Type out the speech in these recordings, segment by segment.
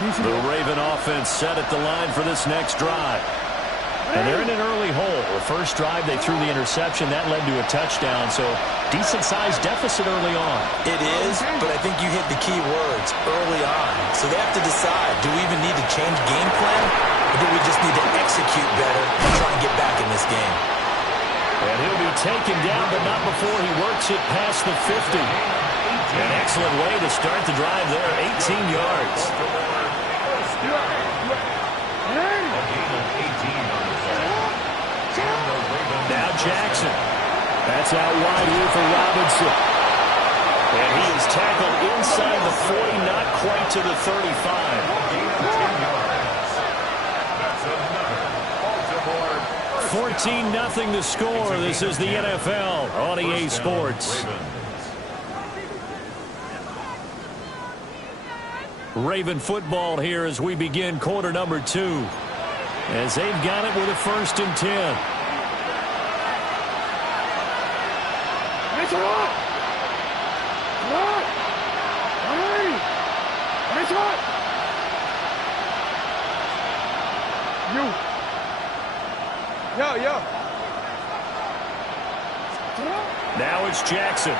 The Raven offense set at the line for this next drive. And they're in an early hole. The first drive, they threw the interception. That led to a touchdown, so decent-sized deficit early on. It is, but I think you hit the key words, early on. So they have to decide, do we even need to change game plan, or do we just need to execute better and try and get back in this game? And he'll be taken down, but not before he works it past the 50. An excellent way to start the drive there, 18 yards. Now Jackson. That's out wide here for Robinson. And he is tackled inside the 40, not quite to the 35. 14-0 the score. This is the NFL on EA Sports. Raven football here as we begin quarter number 2. As they've got it with a 1st and 10. Now it's Jackson.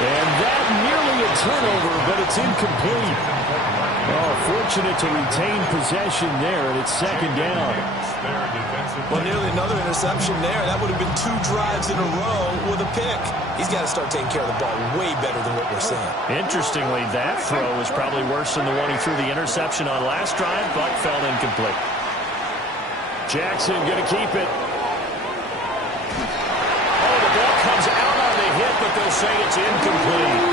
And that nearly a turnover, but it's incomplete. Oh, fortunate to retain possession there, and it's 2nd down. Well, nearly another interception there. That would have been 2 drives in a row with a pick. He's got to start taking care of the ball way better than what we're seeing. Interestingly, that throw is probably worse than the one he threw the interception on last drive, but fell incomplete. Jackson going to keep it. Oh, the ball comes out on the hit, but they'll say it's incomplete.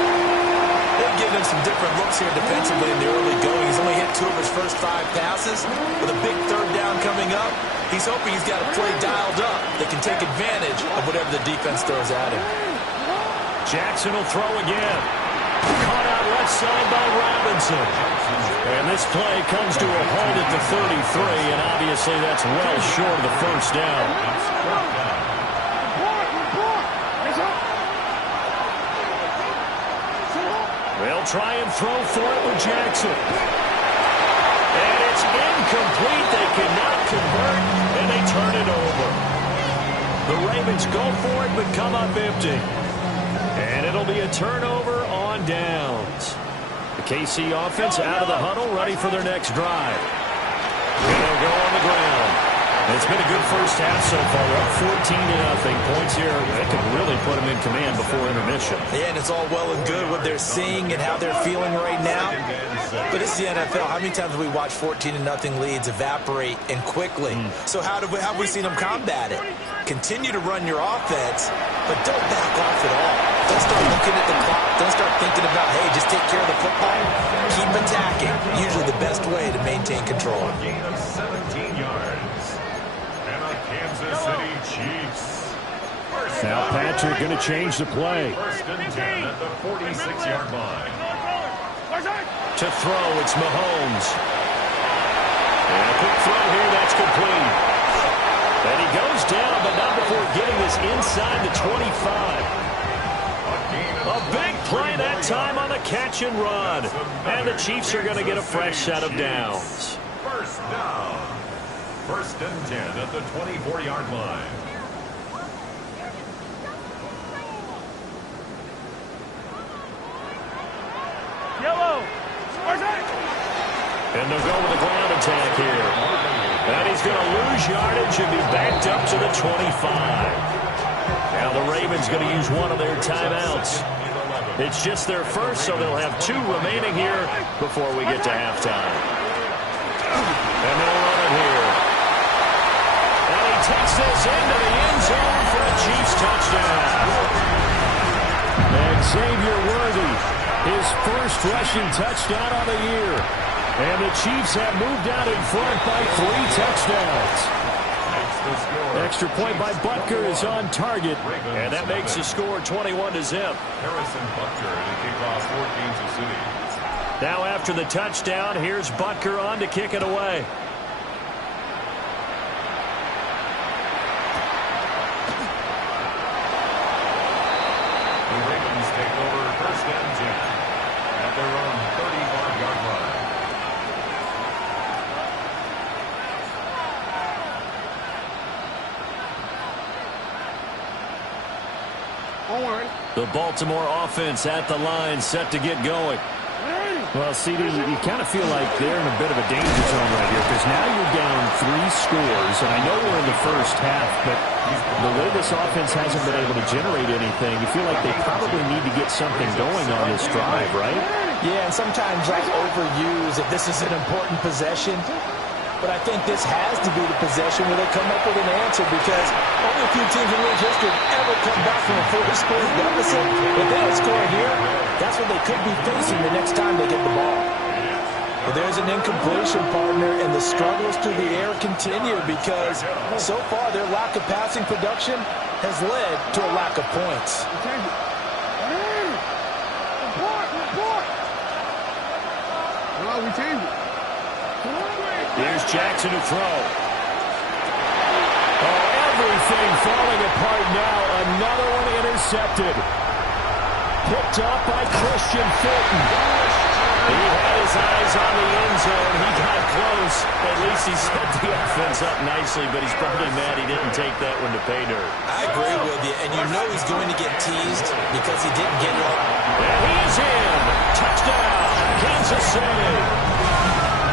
They've given him some different looks here defensively in the early going. He's only hit 2 of his first 5 passes. With a big 3rd down coming up, he's hoping he's got a play dialed up that can take advantage of whatever the defense throws at him. Jackson will throw again. Caught out left side by Robinson. And this play comes to a halt at the 33, and obviously that's well short of the 1st down. They'll try and throw for it with Jackson. And it's incomplete. They cannot convert, and they turn it over. The Ravens go for it, but come up empty. And it'll be a turnover on downs. The KC offense out of the huddle, ready for their next drive. And they'll go on the ground. It's been a good first half so far. We're up 14-0. Points here that could really put them in command before intermission. Yeah, and it's all well and good what they're seeing and how they're feeling right now. But it's the NFL. How many times have we watched 14-0 leads evaporate and quickly? So how have we seen them combat it? Continue to run your offense, but don't back off at all. Don't start looking at the clock. Don't start thinking about, hey, just take care of the football. Keep attacking. Usually the best way to maintain control. A gain of 17 yards. And the Kansas City Chiefs. Now Patrick going to change the play. 1st and 10 at the 46-yard line. To throw, it's Mahomes. And a quick throw here, that's complete. And he goes down, but not before getting this inside the 25. A big play that time on the catch and run. And the Chiefs are going to get a fresh set of downs. 1st down. 1st and 10 at the 24-yard line. And they'll go with a ground attack here. And he's going to lose yardage and be backed up to the 25. Now the Ravens going to use one of their timeouts. It's just their first, so they'll have 2 remaining here before we get to halftime. And they'll run it here. And he takes this into the end zone for a Chiefs touchdown. And Xavier Worthy, his first rushing touchdown of the year. And the Chiefs have moved out in front by 3 touchdowns. Extra point by Butker is on target, and that makes the score 21-0. Harrison Butker to kick off for Kansas City. Now after the touchdown, here's Butker on to kick it away. The Ravens take over 1st and 10 at their own 33. The Baltimore offense at the line, set to get going. Well, CD, you kind of feel like they're in a bit of a danger zone right here because now you're down 3 scores, and I know we're in the first half, but the way this offense hasn't been able to generate anything, you feel like they probably need to get something going on this drive, right? Yeah, and sometimes I overuse if this is an important possession. But I think this has to be the possession where they come up with an answer because only a few teams in league history have ever come back from a 4-score deficit. If they don't score here, that's what they could be facing the next time they get the ball. But there's an incompletion, partner, and the struggles through the air continue because so far their lack of passing production has led to a lack of points. We changed it. Here's Jackson to throw. Oh, everything falling apart now. Another one intercepted. Picked up by Christian Fulton. He had his eyes on the end zone. He got close. At least he set the offense up nicely, but he's probably mad he didn't take that one to pay dirt. I agree with you, and you know he's going to get teased because he didn't get it all. And he is in. Touchdown, Kansas City.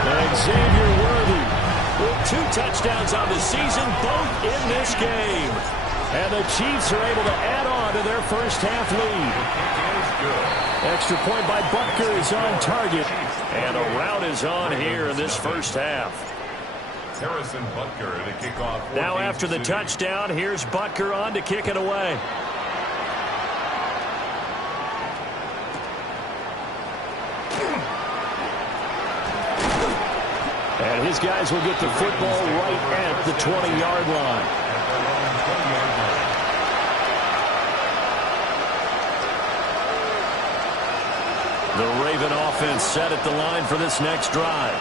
And Xavier Worthy with 2 touchdowns on the season, both in this game. And the Chiefs are able to add on to their first half lead. Extra point by Butker is on target. And a rout is on here in this first half. Harrison Butker to kick off. Now after the touchdown, here's Butker on to kick it away. And his guys will get the football right at the 20-yard line. The Raven offense set at the line for this next drive.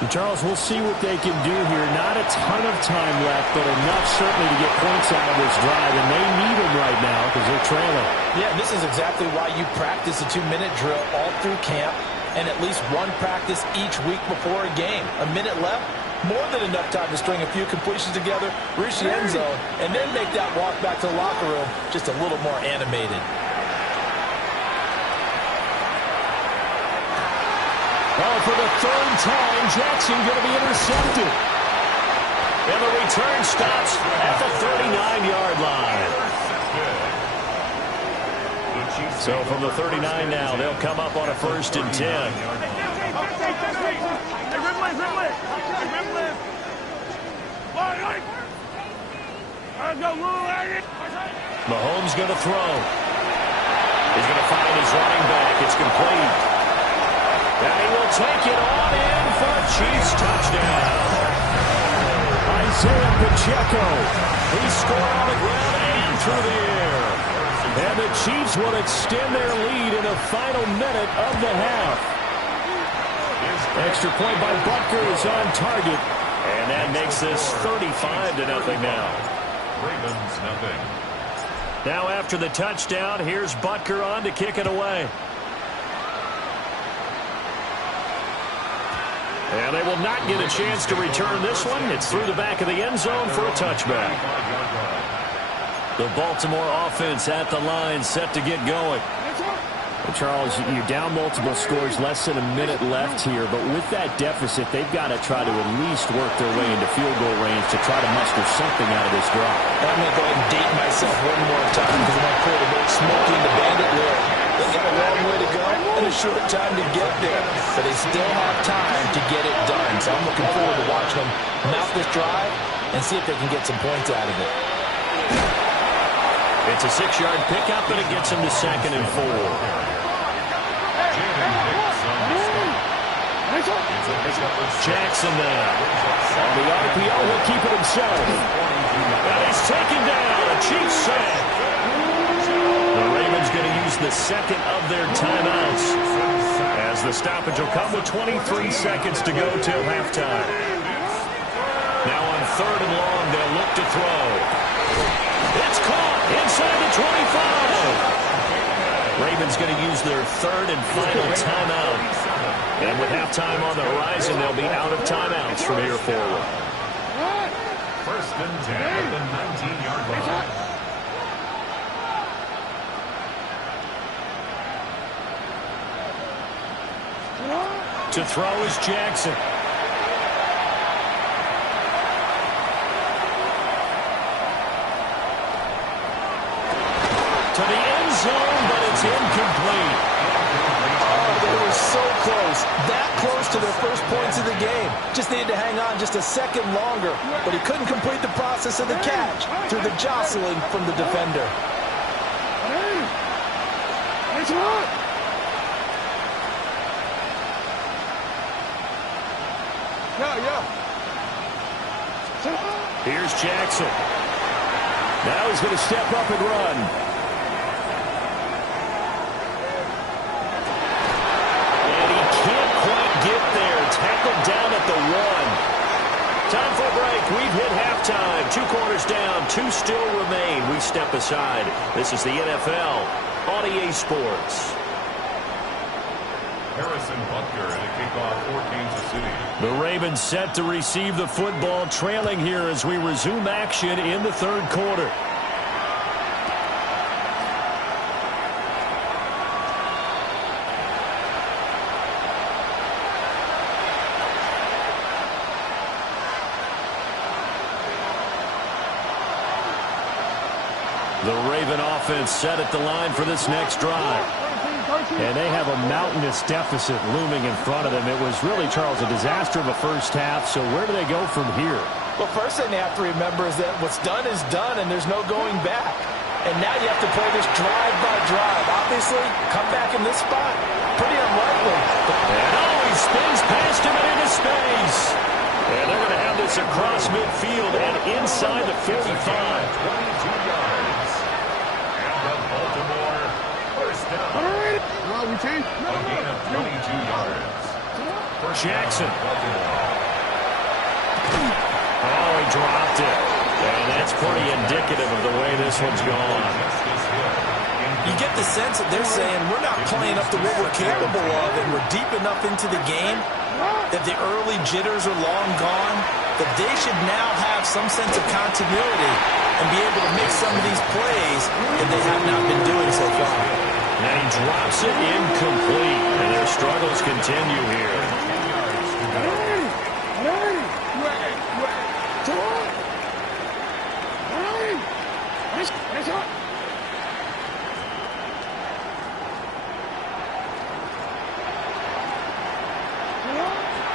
And Charles, we'll see what they can do here. Not a ton of time left, but enough certainly to get points out of this drive, and they need them right now because they're trailing. Yeah, this is exactly why you practice a 2-minute drill all through camp and at least one practice each week before a game. A minute left, more than enough time to string a few completions together, reach the end zone, and then make that walk back to the locker room just a little more animated. Oh, for the 3rd time, Jackson going to be intercepted. And the return stops at the 39-yard line. So from the 39 now, they'll come up on a 1st and 10. Mahomes going to throw. He's going to find his running back. It's complete. And he will take it on in for a Chiefs touchdown. Isaiah Pacheco. He scored on the ground and through the air. And the Chiefs will extend their lead in the final minute of the half. Extra point by Butker is on target. And that makes this 35-0 now. Ravens nothing. Now after the touchdown, here's Butker on to kick it away. And they will not get a chance to return this one. It's through the back of the end zone for a touchback. The Baltimore offense at the line, set to get going. Well, Charles, you're down multiple scores, less than a minute left here, but with that deficit, they've got to try to at least work their way into field goal range to try to muster something out of this drive. And I'm going to go ahead and date myself one more time because of my quarterback smoking the bandit lyric. They got a long way to go and a short time to get there, but they still have time to get it done. So I'm looking forward to watching them mount this drive and see if they can get some points out of it. It's a 6-yard pickup, and it gets him to 2nd and 4. Jackson now. On the RPO, he'll keep it himself. And he's taken down. A Chiefs sack. The Ravens going to use the 2nd of their timeouts, as the stoppage will come with 23 seconds to go till halftime. Now on 3rd and long, they'll look to throw. It's caught inside the 25. Ravens going to use their 3rd and final timeout. And with halftime on the horizon, they'll be out of timeouts from here forward. 1st and 10 at the 19-yard line. To throw is Jackson. To the end zone, but it's incomplete. Oh, they were so close. That close to their first points of the game. Just needed to hang on just a second longer. But he couldn't complete the process of the catch through the jostling from the defender. It's hot. Here's Jackson. Now he's going to step up and run. Tackled down at the 1. Time for a break. We've hit halftime. 2 quarters down. 2 still remain. We step aside. This is the NFL on EA Sports. Harrison Butker to kick off for Kansas City. The Ravens set to receive the football, trailing here as we resume action in the 3rd quarter. The Raven offense set at the line for this next drive. And they have a mountainous deficit looming in front of them. It was really, Charles, a disaster of a first half. So where do they go from here? Well, first thing they have to remember is that what's done is done, and there's no going back. And now you have to play this drive by drive. Obviously, come back in this spot, pretty unlikely. And he spins past him and into space. And they're going to have this across midfield and inside the 45. 22 yards. Baltimore first down. All right. No, we changed. A gain of 22 yards. Jackson. Oh, he dropped it. And that's pretty indicative of the way this one's gone. You get the sense that they're saying we're not playing up to what we're capable of, and we're deep enough into the game that the early jitters are long gone, that they should now have some sense of continuity and be able to make some of these plays that they have not been doing so far. And he drops it incomplete, and their struggles continue here.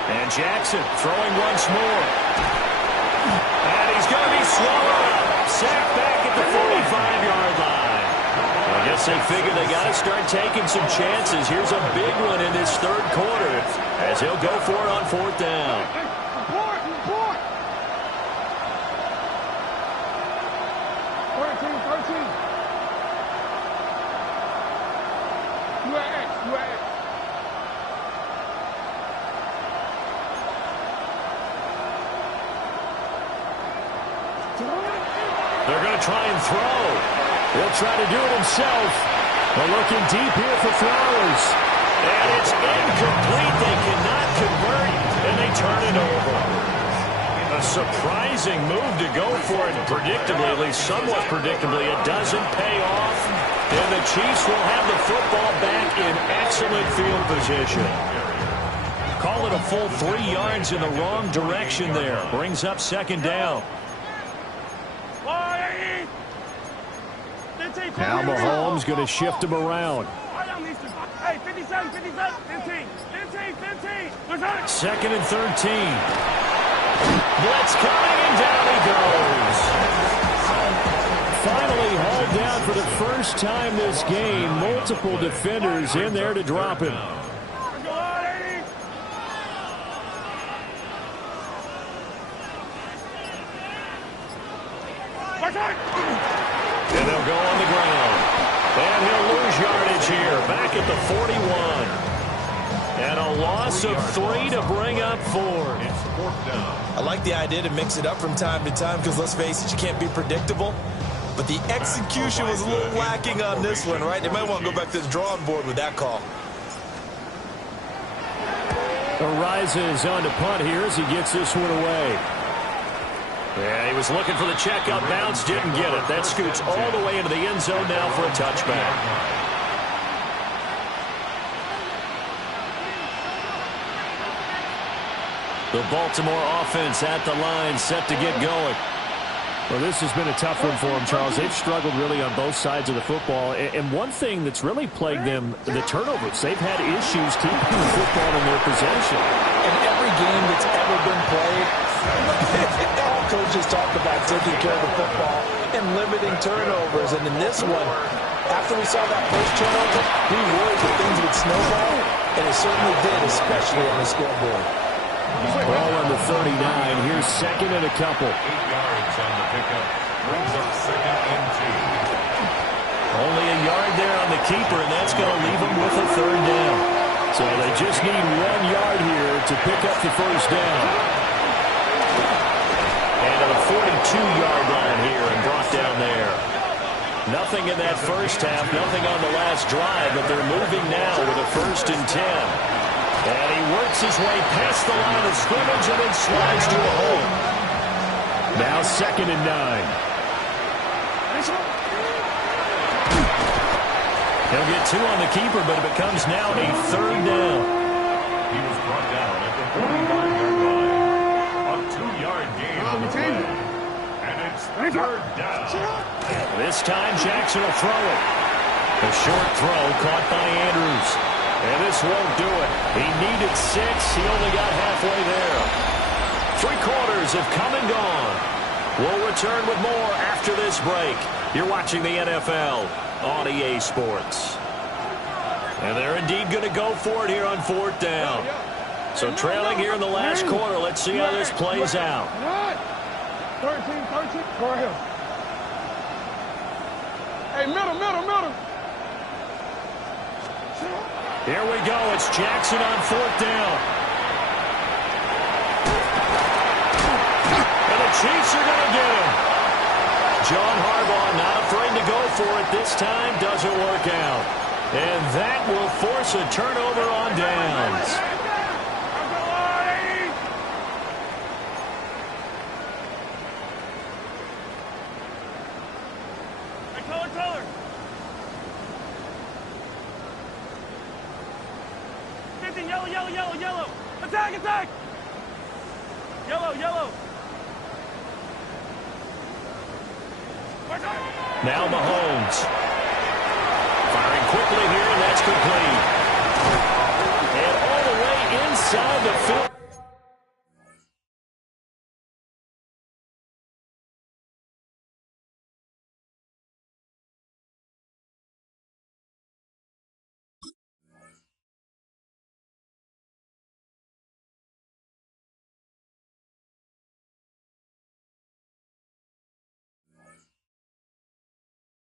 And Jackson throwing once more. And he's going to be slowed up. Sacked back at the 45-yard line. I guess they figure they got to start taking some chances. Here's a big one in this 3rd quarter as he'll go for it on 4th down. They're going to try and throw. He'll try to do it himself. They're looking deep here for Flowers. And it's incomplete. They cannot convert, and they turn it over. A surprising move to go for it. Predictably, at least somewhat predictably, it doesn't pay off. And the Chiefs will have the football back in excellent field position. Call it a full 3 yards in the wrong direction there. Brings up 2nd down. Now Mahomes going to shift him around. Hey, 57, 15. 2nd and 13. Blitz coming, and down he goes. Finally hauled down for the first time this game. Multiple defenders in there to drop him. And they'll go on the ground. And he'll lose yardage here. Back at the 41. And a loss of 3 to bring up 4. It's 4th down. I like the idea to mix it up from time to time because, let's face it, you can't be predictable. But the execution was a little lacking on this one, right? They might want to go back to the drawing board with that call. Arises on to punt here as he gets this one away. Yeah, he was looking for the checkup bounce, didn't get it. That scoots all the way into the end zone now for a touchback. The Baltimore offense at the line, set to get going. Well, this has been a tough one for them, Charles. They've struggled really on both sides of the football. And one thing that's really plagued them, the turnovers. They've had issues keeping the football in their possession. In every game that's ever been played, all coaches talk about taking care of the football and limiting turnovers. And in this one, after we saw that first turnover, we worried that things would snowball, and it certainly did, especially on the scoreboard. Ball on the 39. Here's second and a couple. 8 yards on the pickup. Brings up second and 2. Only a yard there on the keeper, and that's going to leave them with a third down. So they just need 1 yard here to pick up the first down. And at a 42-yard line here and brought down there. Nothing in that first half, nothing on the last drive, but they're moving now with a 1st and 10. And he works his way past the line of scrimmage and then slides to a hole. Now 2nd and 9. He'll get 2 on the keeper, but it becomes now a 3rd down. He was brought down at the 45-yard line. A 2-yard gain on the play. And it's 3rd down. This time Jackson will throw it. A short throw caught by Andrews. And this won't do it. He needed 6. He only got halfway there. 3 quarters have come and gone. We'll return with more after this break. You're watching the NFL on EA Sports. And they're indeed going to go for it here on 4th down. So trailing here in the last quarter. Let's see how this plays out. 13, go ahead. Hey, middle. Here we go. It's Jackson on 4th down. And the Chiefs are going to get him. John Harbaugh not afraid to go for it this time. Doesn't work out. And that will force a turnover on downs. Color. 50, yellow. Attack. Yellow. Now Mahomes. Firing quickly here, and that's complete. And all the way inside the